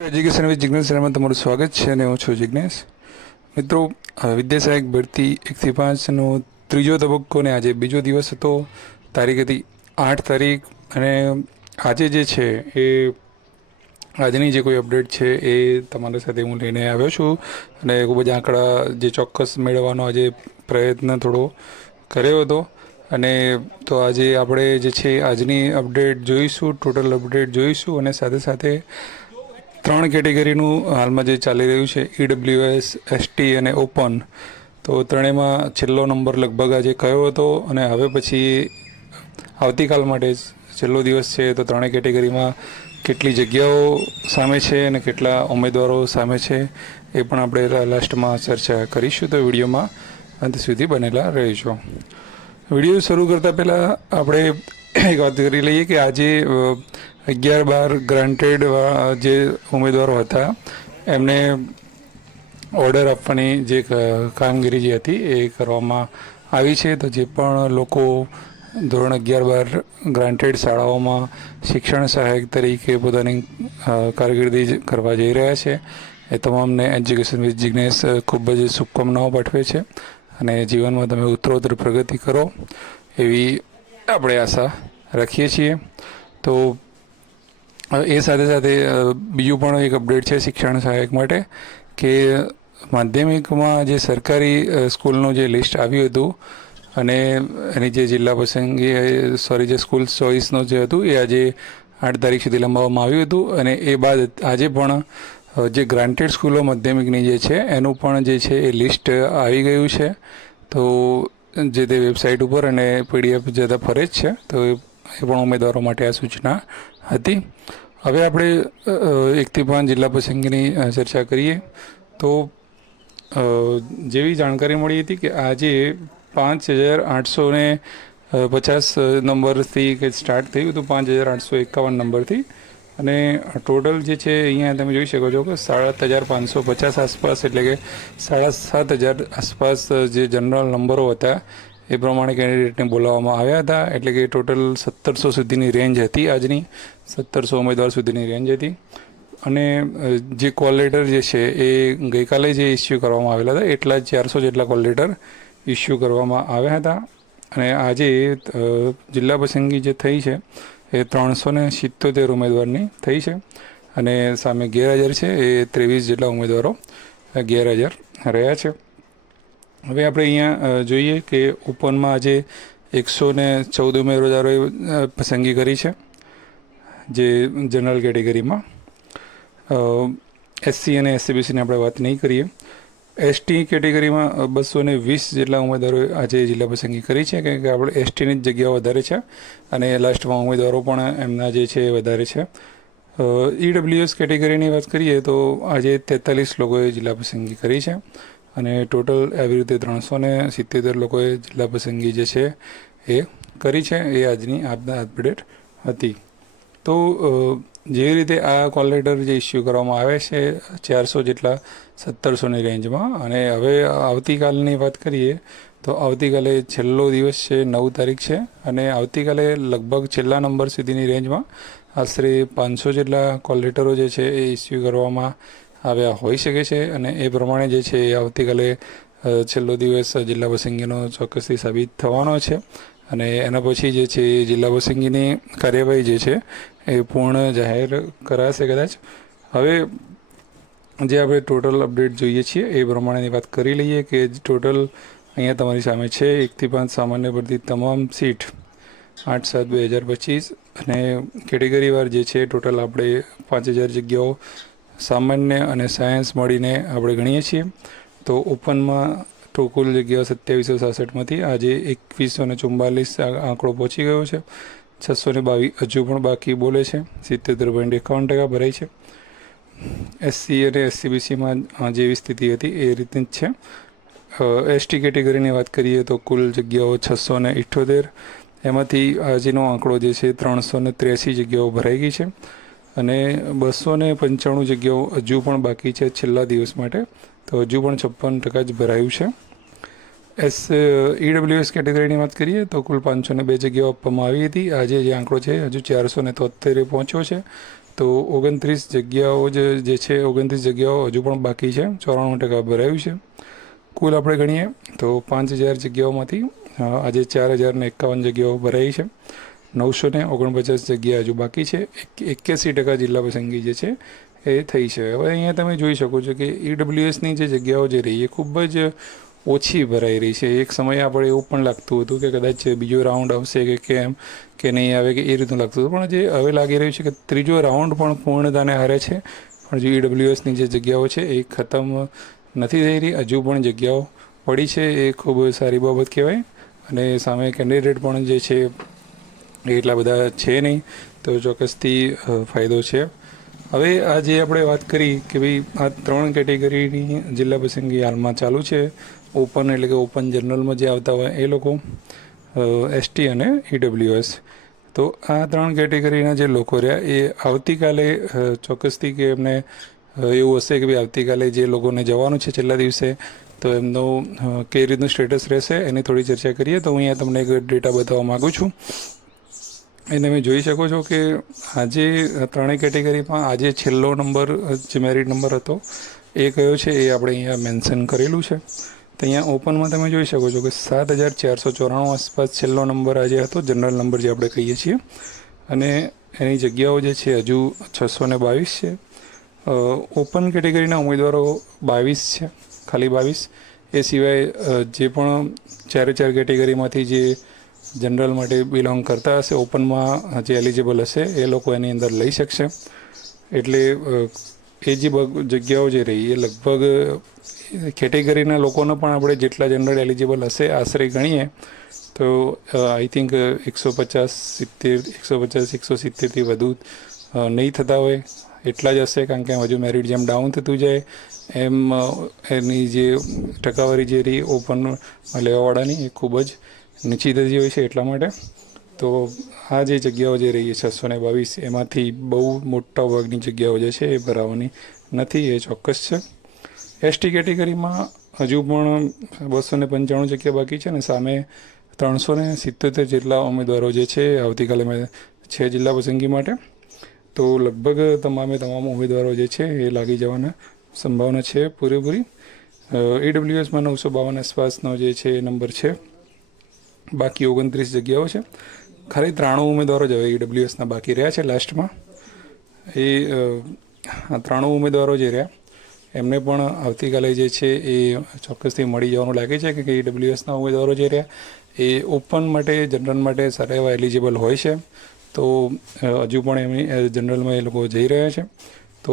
Education with Jignesh Sharma તમારું સ્વાગત છે અને હું છું જિગ્નેશ. મિત્રો, વિદ્યા સહાયક ભરતી 1 થી 5નો ત્રીજો તબક્કો ને આજે બીજો દિવસ હતો. તારીખ હતી 8 તારીખ અને આજે જે છે એ આજની જે કોઈ અપડેટ છે એ તમારા સાથે હું લઈને આવ્યો છું અને ખૂબ જ આંકડા જે ચોક્કસ મેળવવાનો આજે પ્રયત્ન થોડો કર્યો હતો. અને તો આજે આપણે જે છે આજની અપડેટ જોઈશું, ટોટલ અપડેટ જોઈશું અને સાથે સાથે 3 કેટેગરીનું હાલમાં જે ચાલી રહ્યું છે ઈડબ્લ્યુએસ, એસટી અને ઓપન, તો ત્રણેયમાં છેલ્લો નંબર લગભગ આજે કયો હતો અને હવે પછી આવતીકાલ માટે છેલ્લો દિવસ છે તો ત્રણેય કેટેગરીમાં કેટલી જગ્યાઓ સામે છે અને કેટલા ઉમેદવારો સામે છે એ પણ આપણે લાસ્ટમાં ચર્ચા કરીશું. તો વિડીયોમાં અંત સુધી બનેલા રહીશું. વિડીયો શરૂ કરતાં પહેલાં આપણે એક વાત કરી લઈએ કે આજે 11-12 ગ્રાન્ટેડ જે ઉમેદવારો હતા એમને ઓર્ડર આપવાની જે કામગીરી જે હતી એ કરવામાં આવી છે. તો જે પણ લોકો ધોરણ 11-12 ગ્રાન્ટેડ શાળાઓમાં શિક્ષણ સહાયક તરીકે પોતાની કારકિર્દી કરવા જઈ રહ્યા છે એ તમામને એજ્યુકેશન વિથ જિગ્નેશ ખૂબ જ શુભકામનાઓ પાઠવે છે અને જીવનમાં તમે ઉત્તરોત્તર પ્રગતિ કરો એવી આપણે આશા રાખીએ છીએ. તો એ સાથે સાથે બીજું પણ એક અપડેટ છે શિક્ષણ સહાયક માટે કે માધ્યમિકમાં જે સરકારી સ્કૂલનું જે લિસ્ટ આવ્યું હતું અને એની જે જિલ્લા પસંદગી જે સ્કૂલ ચોઇસનું જે હતું એ આજે 8 તારીખ સુધી લંબાવવામાં આવ્યું હતું અને એ બાદ આજે પણ જે ગ્રાન્ટેડ સ્કૂલો માધ્યમિકની જે છે એનું પણ જે છે એ લિસ્ટ આવી ગયું છે. તો જે તે વેબસાઇટ ઉપર અને PDF જતા ફરે જ છે. તો એ પણ ઉમેદવારો માટે આ સૂચના હતી. હવે આપણે 1 થી 5 જિલ્લા પસંદગીની ચર્ચા કરીએ. તો જેવી જાણકારી મળી હતી કે આજે 5,850 નંબરથી કે સ્ટાર્ટ થયું હતું, 5,851 નંબરથી અને ટોટલ જે છે અહીંયા તમે જોઈ શકો છો કે 7,550 આસપાસ એટલે કે 7,500 આસપાસ જે જનરલ નંબરો હતા એ પ્રમાણે કેન્ડિડેટને બોલાવવામાં આવ્યા હતા. એટલે કે ટોટલ 1700 સુધીની રેન્જ હતી. આજની 1700 ઉમેદવાર સુધીની રેન્જ હતી અને જે કોલ લેટર જે છે એ ગઈકાલે જે ઇસ્યુ કરવામાં આવેલા હતા એટલા જ 400 જેટલા કોલ લેટર ઇસ્યુ કરવામાં આવ્યા હતા અને આજે જિલ્લા પસંદગી જે થઈ છે એ 377 ઉમેદવારની થઈ છે અને સામે ગેરહાજર છે એ 23 જેટલા ઉમેદવારો ગેરહાજર રહ્યા છે. હવે આપણે અહીંયા જોઈએ કે ઓપનમાં આજે 114 ઉમેદવારોએ પસંદગી કરી છે જે જનરલ કેટેગરીમાં. SC અને SCBCની આપણે વાત નહીં કરીએ. એસટી કેટેગરીમાં 220 જેટલા ઉમેદવારોએ આજે જિલ્લા પસંદગી કરી છે કારણ કે આપણે એસટીની જ જગ્યાઓ વધારે છે અને લાસ્ટમાં ઉમેદવારો પણ એમના જે છે એ વધારે છે. EWS કેટેગરીની વાત કરીએ તો આજે 43 લોકોએ જિલ્લા પસંદગી કરી છે અને ટોટલ એવી રીતે 377 લોકોએ જિલ્લા પસંદગી જે છે એ કરી છે. એ આજની અપડેટ હતી. તો જેવી રીતે આ કોલ લેટર જે ઇસ્યુ કરવામાં આવે છે 400 જેટલા 1700ની રેન્જમાં અને હવે આવતીકાલની વાત કરીએ તો આવતીકાલે છેલ્લો દિવસ છે 9 તારીખ છે અને આવતીકાલે લગભગ છેલ્લા નંબર સુધીની રેન્જમાં આશરે 500 જેટલા કોલ લેટરો જે છે એ ઇસ્યુ કરવામાં આવ્યા હોઈ શકે છે અને એ પ્રમાણે જે છે એ આવતીકાલે છેલ્લો દિવસ જિલ્લા પસંદગીનો ચોક્કસથી સાબિત થવાનો છે અને એના પછી જે છે એ જિલ્લા પસંદગીની કાર્યવાહી જે છે એ પૂર્ણ જાહેર કરાશે કદાચ. હવે જે આપણે ટોટલ અપડેટ જોઈએ છીએ એ પ્રમાણેની વાત કરી લઈએ કે ટોટલ અહીંયા તમારી સામે છે 1 થી 5 સામાન્ય ભરતી તમામ સીટ 8/7/2025 અને કેટેગરીવાર જે છે ટોટલ આપણે 5,000 જગ્યાઓ સામાન્ય અને સાયન્સ મળીને આપણે ગણીએ છીએ. તો ઓપનમાં તો કુલ જગ્યાઓ 2766માંથી આજે 2144 આંકડો પહોંચી ગયો છે. 622 હજુ પણ બાકી બોલે છે. 77.51% ભરાઈ છે. SC અને SCBCમાં જેવી સ્થિતિ હતી એ રીતની જ છે. એસટી કેટેગરીની વાત કરીએ તો કુલ જગ્યાઓ 678, એમાંથી આજનો આંકડો જે છે 383 જગ્યાઓ ભરાઈ ગઈ છે અને 295 જગ્યાઓ હજુ પણ બાકી છે છેલ્લા દિવસ માટે. તો હજુ પણ 56% જ ભરાયું છે. EWS કેટેગરીની વાત કરીએ તો કુલ 502 જગ્યાઓ આપવામાં આવી હતી. આજે જે આંકડો છે હજુ 473 પહોંચ્યો છે. તો 29 જગ્યાઓ જે છે 29 જગ્યાઓ હજુ પણ બાકી છે, 94% ભરાયું છે. કુલ આપણે ગણીએ તો 5000 જગ્યાઓમાંથી આજે 4051 જગ્યાઓ ભરાઈ છે. 949 જગ્યા હજુ બાકી છે. 81% જિલ્લા પસંદગી જે છે એ થઈ છે. હવે અહીંયા તમે જોઈ શકો છો કે ઈડબ્લ્યુએસની જે જગ્યાઓ જે રહી એ ખૂબ જ ઓછી ભરાઈ રહી છે. એક સમયે આપણે એવું પણ લાગતું હતું કે કદાચ બીજો રાઉન્ડ આવશે કે કેમ કે નહીં આવે કે એ રીતનું લાગતું હતું, પણ જે હવે લાગી રહ્યું છે કે ત્રીજો રાઉન્ડ પણ પૂર્ણતાને હારે છે. પણ જે ઈડબ્લ્યુએસની જે જગ્યાઓ છે એ ખતમ નથી થઈ રહી, હજુ પણ જગ્યાઓ પડી છે. એ ખૂબ સારી બાબત કહેવાય. અને સામે કેન્ડિડેટ પણ જે છે એ એટલા બધા છે નહીં, તો ચોક્કસથી ફાયદો છે. હવે આજે આપણે વાત કરી કે ભાઈ આ 3 કેટેગરીની જિલ્લા પસંદગી હાલમાં ચાલુ છે. ઓપન એટલે કે ઓપન જનરલમાં જે આવતા હોય એ લોકો, એસટી અને ઈડબ્લ્યુએસ. તો આ 3 કેટેગરીના જે લોકો રહ્યા એ આવતીકાલે ચોક્કસથી કે એમને એવું હશે કે ભાઈ આવતીકાલે જે લોકોને જવાનું છે છેલ્લા દિવસે, તો એમનું કઈ રીતનું સ્ટેટસ રહેશે એની થોડી ચર્ચા કરીએ. તો હું અહીંયા તમને એક ડેટા બતાવવા માગું છું. એને તમે જોઈ શકો છો કે આજે 3 કેટેગરીમાં આજે છેલ્લો નંબર જે મેરિટ નંબર હતો એ કયો છે એ આપણે અહીંયા મેન્શન કરેલું છે. તો અહીંયા ઓપનમાં તમે જોઈ શકો છો કે 7494 આસપાસ છેલ્લો નંબર આજે હતો, જનરલ નંબર જે આપણે કહીએ છીએ. અને એની જગ્યાઓ જે છે હજુ 622 છે. ઓપન કેટેગરીના ઉમેદવારો 22 છે, ખાલી 22. એ સિવાય જે પણ 4 કેટેગરીમાંથી જે જનરલ માટે બિલોંગ કરતા હશે, ઓપનમાં જે એલિજિબલ હશે એ લોકો એની અંદર લઈ શકશે. એટલે એ જે જગ્યાઓ જે રહી એ લગભગ કેટેગરીના લોકોને પણ આપણે જેટલા જનરલ એલિજિબલ હશે આશરે ગણીએ તો આઈ થિંક 150-170થી વધુ નહીં થતા હોય એટલા જ હશે. કારણ કે હજુ મેરિટ જેમ ડાઉન થતું જાય એમ એની જે ટકાવારી જે રહી ઓપનમાં લેવાવાળાની એ ખૂબ જ નીચી થતી હોય છે. એટલા માટે તો આ જે જગ્યાઓ જે રહી 622 એમાંથી બહુ મોટા ભાગની જગ્યાઓ જે છે એ ભરાવાની નથી, એ ચોક્કસ છે. એસટી કેટેગરીમાં હજુ પણ 295 જગ્યા બાકી છે અને સામે 377 જેટલા ઉમેદવારો જે છે આવતીકાલે છે જિલ્લા પસંદગી માટે. તો લગભગ તમામ ઉમેદવારો જે છે એ લાગી જવાના સંભાવના છે પૂરેપૂરી. ઈડબ્લ્યુએસમાં 952 આસપાસનો જે છે એ નંબર છે. બાકી 29 જગ્યાઓ છે. ખાલી 93 ઉમેદવારો જ હવે ઈડબ્લ્યુએસના બાકી રહ્યા છે લાસ્ટમાં. એ 93 ઉમેદવારો જે રહ્યા એમને પણ આવતીકાલે જે છે એ ચોક્કસથી મળી જવાનું લાગે છે કે ઈડબ્લ્યુએસના ઉમેદવારો જે રહ્યા એ ઓપન માટે જનરલ માટે સારા એવા એલિજિબલ હોય છે. તો હજુ પણ એમની જનરલમાં એ લોકો જઈ રહ્યા છે. તો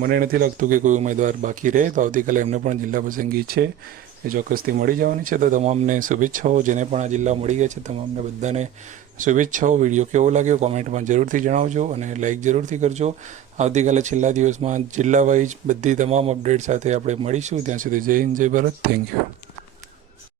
મને નથી લાગતું કે કોઈ ઉમેદવાર બાકી રહે. તો આવતીકાલે એમને પણ જિલ્લા પસંદગી છે એ ચોક્કસથી મળી જવાની છે. તો તમામને શુભેચ્છાઓ. જેને પણ આ જિલ્લા મળી ગયા છે તમામને બધાને શુભેચ્છાઓ. વિડીયો કેવો લાગ્યો કોમેન્ટમાં જરૂરથી જણાવજો અને લાઇક જરૂરથી કરજો. આવતીકાલે છેલ્લા દિવસમાં જિલ્લા વાઇઝ બધી તમામ અપડેટ સાથે આપણે મળીશું. ત્યાં સુધી જય હિન્દ, જય ભારત. Thank you.